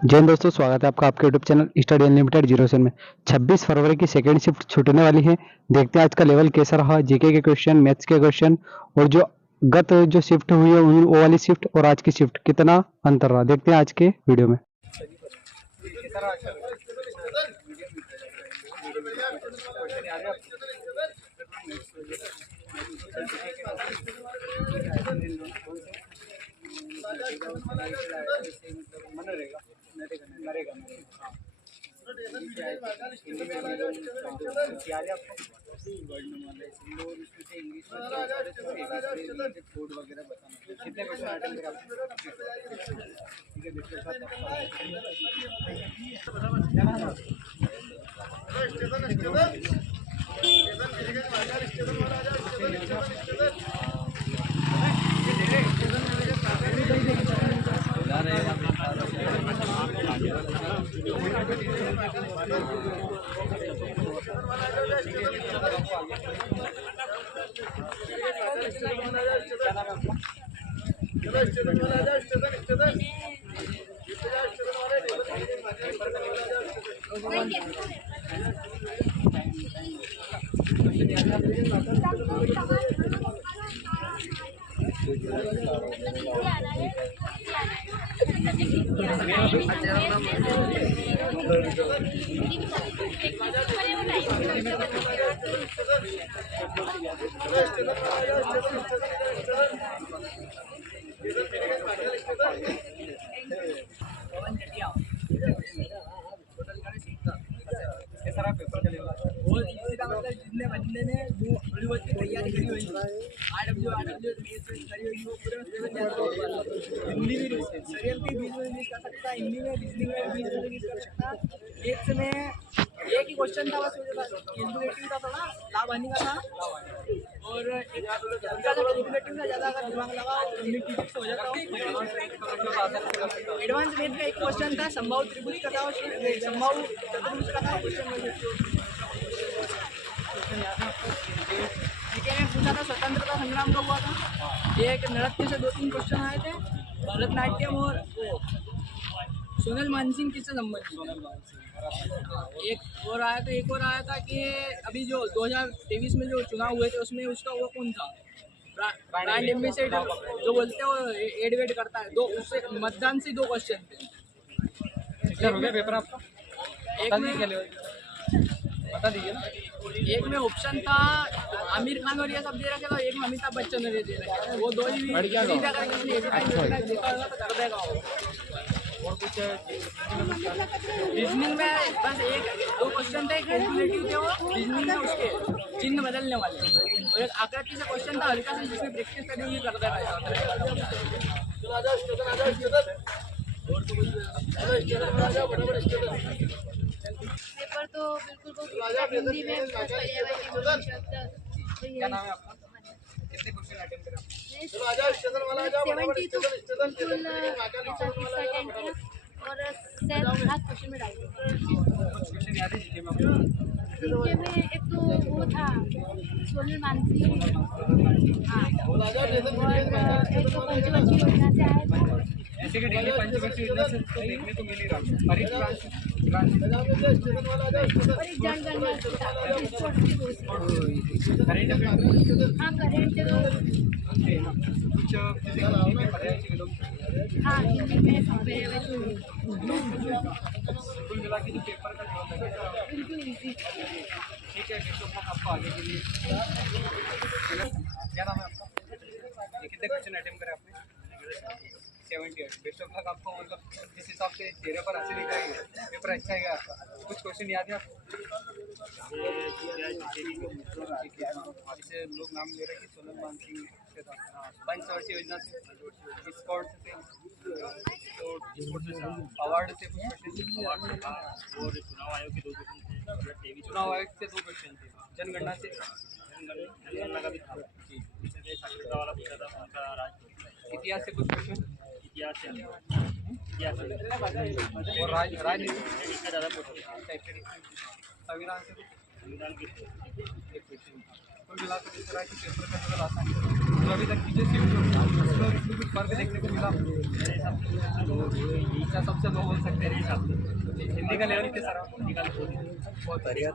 जय हिंद दोस्तों, स्वागत है आपका आपके यूट्यूब चैनल स्टडी अनलिमिटेड 07 में। 26 फरवरी की सेकेंड शिफ्ट छूटने वाली है। देखते हैं आज का लेवल कैसा रहा, जीके के क्वेश्चन, मैथ्स के क्वेश्चन और जो गत जो शिफ्ट हुई है वो वाली शिफ्ट और आज की शिफ्ट कितना अंतर रहा, देखते हैं आज के वीडियो में। फूड वगैरह बताना कितने क्वेश्चन अटेंड जितने बंदे ने जो थोड़ी बहुत की तैयारी करी हुई आरडब्ल्यू मेंस करी होगी वो पूरा हिंदी में सीरियल की 20 में इंग्लिश कर सकता, हिंदी में रीजनिंग में 20 में इंग्लिश कर सकता। एक में एक ही क्वेश्चन था बस, कैलकुलेटिव था, थोड़ा लाभ हानि का था और एक कैलकुलेटिव से ज़्यादा अगर दिमाग लगा टिकट हो जाता। एडवांस मैथ में एक क्वेश्चन था, संभव त्रिभुज का था, संभव चतुर्भुज का था क्वेश्चन में पूछा था। स्वतंत्रता संग्राम का हुआ था। एक नृत्य से 2-3 क्वेश्चन आए थे, भरतनाट्यम और सोनल मानसिंह किससे संबंधित। एक और आया था कि अभी जो 2023 में जो चुनाव हुए थे उसमें उसका वो कौन था, ब्रांड एम्बेसडर जो बोलते हैं वो एडवेट करता है, दो उससे मतदान से 2 क्वेश्चन थे। पेपर आपका एक में बता दीजिए ना। एक में ऑप्शन था आमिर खान और ये सब दे रखे थे, एक में अमिताभ बच्चन ने दे रखे, वो दो ही कर देगा वो। और कुछ रीजनिंग में बस 1-2 क्वेश्चन थे, कैलकुलेटिव थे वो रीजनिंग में, उसके चिन्ह बदलने वाले, और एक आकृति से क्वेश्चन था हल्का से जिसमें प्रैक्टिस करी हुई कर देगा। पेपर तो बिल्कुल हिंदी में क्या नाम है आपका, कितने क्वेश्चन अटेंड करा? 70 तो बिल्कुल अटेंड किया और 7 क्वेश्चन में डाल दिया। कुछ क्वेश्चन याद है जीके में? जीके में एक तो वो था सोनल मानसिंह, हाँ, और एक तो पंचवटी योजना से आया था। जैसे कि डेली पंचवर्षीय योजना से तो देखने को मिल ही रहा, और एक जनगणना करेंट अफेयर, हाँ करेंट, कुछ हिंदी में पर्याय के लोग, हाँ हिंदी में कुल मिला के जो पेपर का जवाब है बिल्कुल इजी। ठीक है, तो आपको आगे के लिए क्या नाम है आपका, कितने क्वेश्चन अटेम्प्ट करे आपने? 78। बेस्ट ऑफ लक आपको, मतलब जिस हिसाब से चेहरे पर हंसी दिख रही है, पेपर अच्छा है आपका। कुछ क्वेश्चन याद है आपको? जैसे लोग नाम ले रहे हैं कि सोनल मानसिंह से था, पंचवर्षीय योजना से, स्कॉट से, तो अवार्ड से कुछ क्वेश्चन, और चुनाव आयोग के 2 क्वेश्चन थे, चुनाव आयोग से 2 क्वेश्चन थे, जनगणना से जनगणना का भी था, वाला पूछा था उनका राज, इतिहास से कुछ क्वेश्चन, इतिहास से और राजनीति का ज़्यादा पूछा, संविधान से संविधान की एक क्वेश्चन। कुल मिलाकर इस तरह के पेपर का थोड़ा आसान है। जो अभी तक की जो शिफ्ट हुई उसमें और इसमें कुछ फर्क देखने को मिला? अच्छा, सबसे लो बोल सकते हैं हिसाब से। हिंदी का लेवल कैसा रहा? बहुत बढ़िया।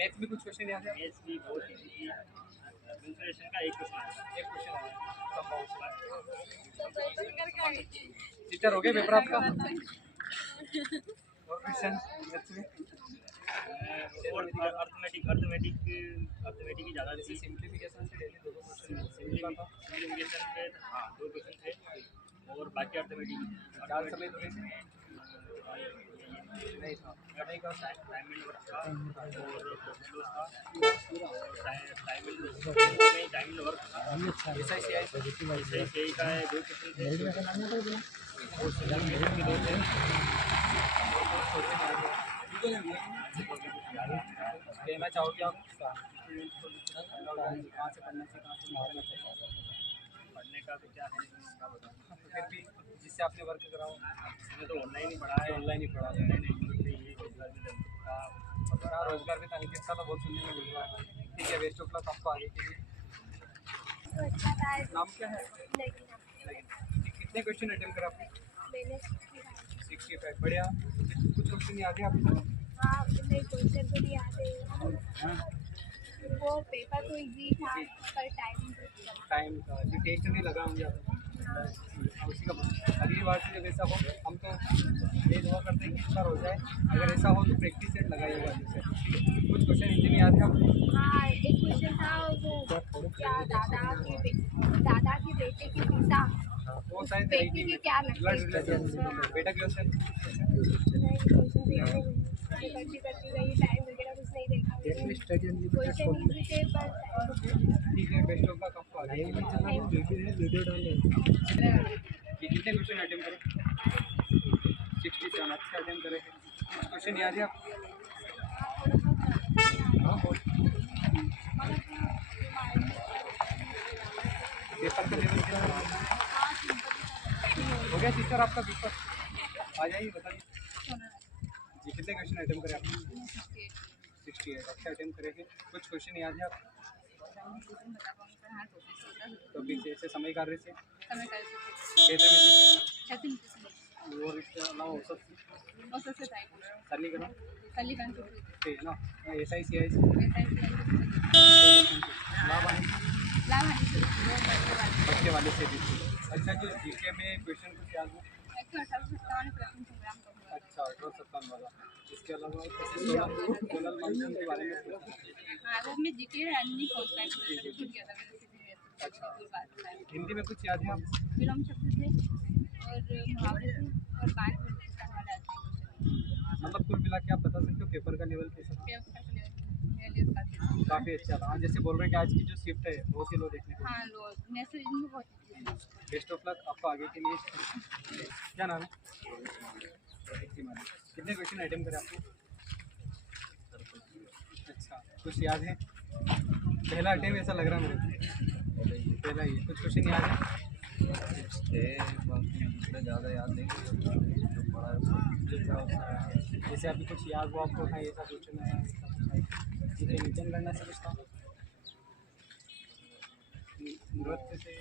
मैथ्स में कुछ क्वेश्चन याद है? एक क्वेश्चन आया। टीचर हो गया पेपर आपका? और क्वेश्चन मैथ्स में? और अर्थमेटिक ही ज़्यादा थी। सिंप्लीफिकेशन से डेली 2 क्वेश्चन सिम्प्लीफिकेशन पे हाँ 2 क्वेश्चन थे और बाकी अर्थमेटिक 4 समय थोड़े से नहीं था। पढ़ाई का टाइम एंड वर्क था और टाइम एंड वर्क था। ऐसा ही CI का 2 क्वेश्चन थे और सिंप्लीफिकेशन के 2 थे। कहना चाहोगे आप कहाँ से पढ़ना चाहिए, कहाँ से नहीं पढ़ना चाहिए? पढ़ने का तो क्या है क्या बताऊँ। फिर भी जिससे आपने वर्क करा हो, मैंने तो ऑनलाइन ही पढ़ा है। ऑनलाइन ही पढ़ा है। रोजगार भी तरीके का तो बहुत सुनने में मिल रहा है। ठीक है, बेस्ट ऑफ लक आपको आगे के लिए। तो अच्छा था। नाम क्या है? लेकिन कितने क्वेश्चन अटेम्प्ट करा आपने? मैंने 65। बढ़िया। कुछ क्वेश्चन याद है आपको? हाँ नहीं क्वेश्चन तो नहीं आते। वो पेपर तो इजी था पर टाइम का जी टेस्ट नहीं लगा मुझे आपको। उसी का अगली बार से जब ऐसा हो हम तो ये दुआ करते हैं कि इस बार हो जाए। अगर ऐसा हो तो प्रैक्टिस सेट लगाइएगा जैसे। कुछ क्वेश्चन हिंदी में याद है आपको? हाँ एक क्वेश्चन था वो क्या दादा के बेटे की पिता वो शायद बेटी के क्या ब्लड लगते रिलेशन बेटा की वजह से। नहीं क्वेश्चन करती गई टाइम वगैरह कुछ नहीं देखा क्वेश्चन इजी थे पर ठीक है, बेस्ट ऑफ लक आपको आगे। वीडियो डालें। कितने क्वेश्चन अटेम्प्ट करें? 67। अच्छा अटेम्प्ट करें। क्वेश्चन याद है आपको? पेपर का लेवल क्या हो गया सिस्टर आपका पेपर? आ जाइए बताइए जी, कितने क्वेश्चन अटेम्प्ट करें आपने? 68। अच्छा अटेम्प्ट करेंगे। कुछ क्वेश्चन याद है आपको? तो पीछे से समय कार्य से क्षेत्र में और इसके अलावा औसत सरलीकरण ठीक है ना? ऐसा ही CI लाभ बच्चे वाले से भी। अच्छा, जो जीके में क्वेश्चन कुछ याद हो? अच्छा, 1857 वाला। इसके अलावा सोनल मानसिंह के बारे में अच्छा, हिंदी में कुछ याद है आप? विलोम शब्द थे और मुहावरे थे और बात मतलब कुल मिला के आप बता सकते हो पेपर का लेवल कैसा था? काफ़ी अच्छा था। हाँ, जैसे बोल रहे हैं कि आज की जो शिफ्ट है बहुत ही लो देखने को। हाँ लो मैसेज में बहुत बेस्ट ऑफ लक आपको आगे के लिए। क्या नाम है? कितने क्वेश्चन अटेम्प्ट करें आपने? अच्छा, कुछ याद है? पहला अटेम्प्ट ऐसा लग रहा है मेरे को। पहला ही। कुछ क्वेश्चन याद है? ज़्यादा याद नहीं। जैसे अभी कुछ याद हो आपको? हाँ, ऐसा क्वेश्चन है रिविजन करना से कुछ था? नृत्य से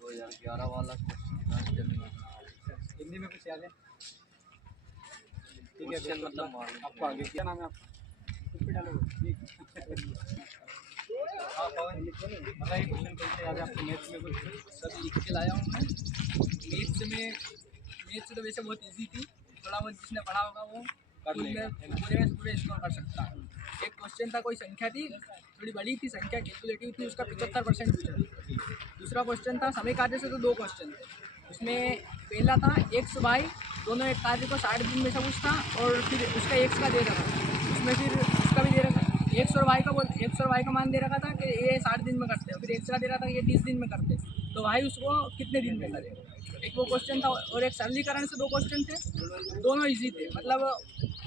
2011 वाला क्वेश्चन हिंदी में कुछ याद है? ठीक है, मतलब आपको आगे क्या नाम है आपका? कुछ भी डालो। आप बताइए क्वेश्चन कैसे याद है आपको? मैथ्स में कुछ सब लिख के लाया हूँ मैं। मैथ्स तो वैसे बहुत इजी थी, थोड़ा बहुत जिसने पढ़ा होगा वो पूरे स्कोर कर सकता है। एक क्वेश्चन था, कोई संख्या थी थोड़ी बड़ी थी, संख्या कैलकुलेटिव थी, उसका 75% पूछा। दूसरा क्वेश्चन था समय कार्य से, तो 2 क्वेश्चन थे उसमें। पहला था x y दोनों एक कार्य को 60 दिन में से पूछता और फिर उसका x का दे रखा, उसमें फिर उसका भी दे रखा x और y का मान दे रखा था कि ये 60 दिन में करते हैं, फिर x का दे रहा था ये 30 दिन में करते हैं, तो y उसको कितने दिन में करेगा। एक वो क्वेश्चन था और एक सरलीकरण से 2 क्वेश्चन थे, दोनों इजी थे, मतलब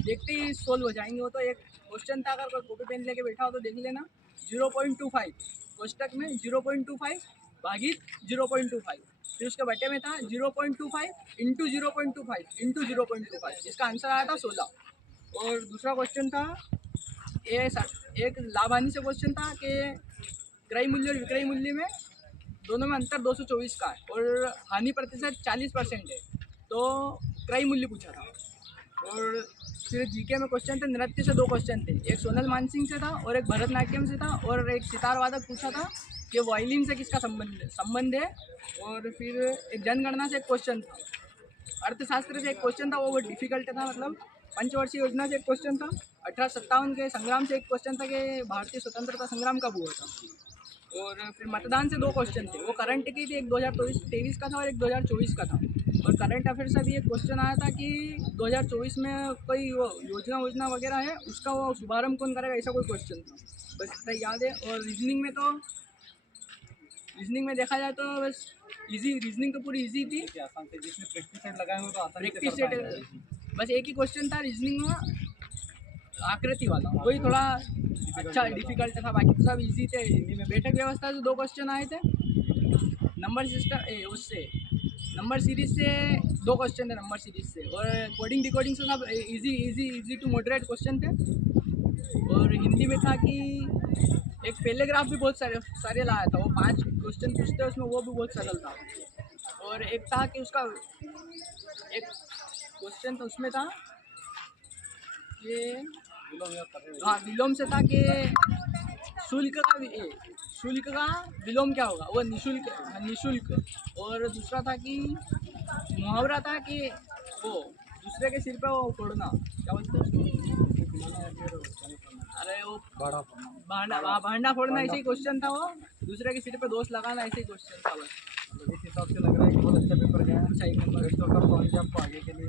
देखते ही सोल्व हो जाएंगे वो। तो एक क्वेश्चन था, अगर कोई कॉपी पेन लेके बैठा हो तो देख लेना, 0.25 कोष्टक में 0.25 भागित 0.25, फिर उसके बटे में था 0.25 इंटू 0.25 इंटू 0.25, इसका आंसर आया था 16। और दूसरा क्वेश्चन था एक लाभ हानि से क्वेश्चन था कि क्रय मूल्य और विक्रय मूल्य में दोनों में अंतर 224 का है और हानि प्रतिशत 40% है, तो क्रय मूल्य पूछा था। और फिर जीके में क्वेश्चन थे, नृत्य से 2 क्वेश्चन थे, एक सोनल मानसिंह से था और एक भरतनाट्यम से था, और एक सितार वादक पूछा था कि वायलिन से किसका संबंध है। और फिर एक जनगणना से एक क्वेश्चन था, अर्थशास्त्र से एक क्वेश्चन था, वो डिफिकल्ट था, मतलब पंचवर्षीय योजना से एक क्वेश्चन था, 1857 के संग्राम से एक क्वेश्चन था कि भारतीय स्वतंत्रता संग्राम कब हुआ था। और फिर मतदान से 2 क्वेश्चन थे, वो करंट की थी, एक 2023 का था और एक 2024 का था। और करंट अफेयर से भी एक क्वेश्चन आया था कि 2024 में कोई वो योजना वगैरह है, उसका वो शुभारंभ कौन करेगा, ऐसा कोई क्वेश्चन था, बस इतना याद है। और रीजनिंग में देखा जाए तो बस इजी, रीजनिंग तो पूरी इजी थी, आसान से जिसने प्रैक्टिस सेट लगाए हुए तो आसान से प्रैक्टिस कर सेट, पाएंगे। बस एक ही क्वेश्चन था रीजनिंग में, आकृति वाला, वही थोड़ा अच्छा डिफिकल्ट था, बाकी तो सब इजी थे। हिंदी में बैठक व्यवस्था से 2 क्वेश्चन आए थे, नंबर सिस्टम उससे नंबर सीरीज से 2 क्वेश्चन थे, नंबर सीरीज से, और कोडिंग डिकोडिंग से सब इजी टू मॉडरेट क्वेश्चन थे। और हिंदी में था कि एक पैराग्राफ भी बहुत सारे लाया था, वो 5 क्वेश्चन पूछते उसमें, वो भी बहुत सरल था। और एक था कि उसका एक क्वेश्चन था, उसमें था कि हाँ विलोम से था कि शुल्क का विलोम क्या होगा, वो निशुल्क। और दूसरा था कि मुहावरा था कि वो दूसरे के सिर पे वो फोड़ना, क्या बोलते हैं, अरे वो भांडा फोड़ना, ऐसे ही क्वेश्चन था, वो दूसरे के सिर पे दोष लगाना, ऐसे ही क्वेश्चन था बस। इस हिसाब से लग रहा है कि बहुत अच्छा पेपर गया है। अच्छा, एक नंबर तो आपको आगे के लिए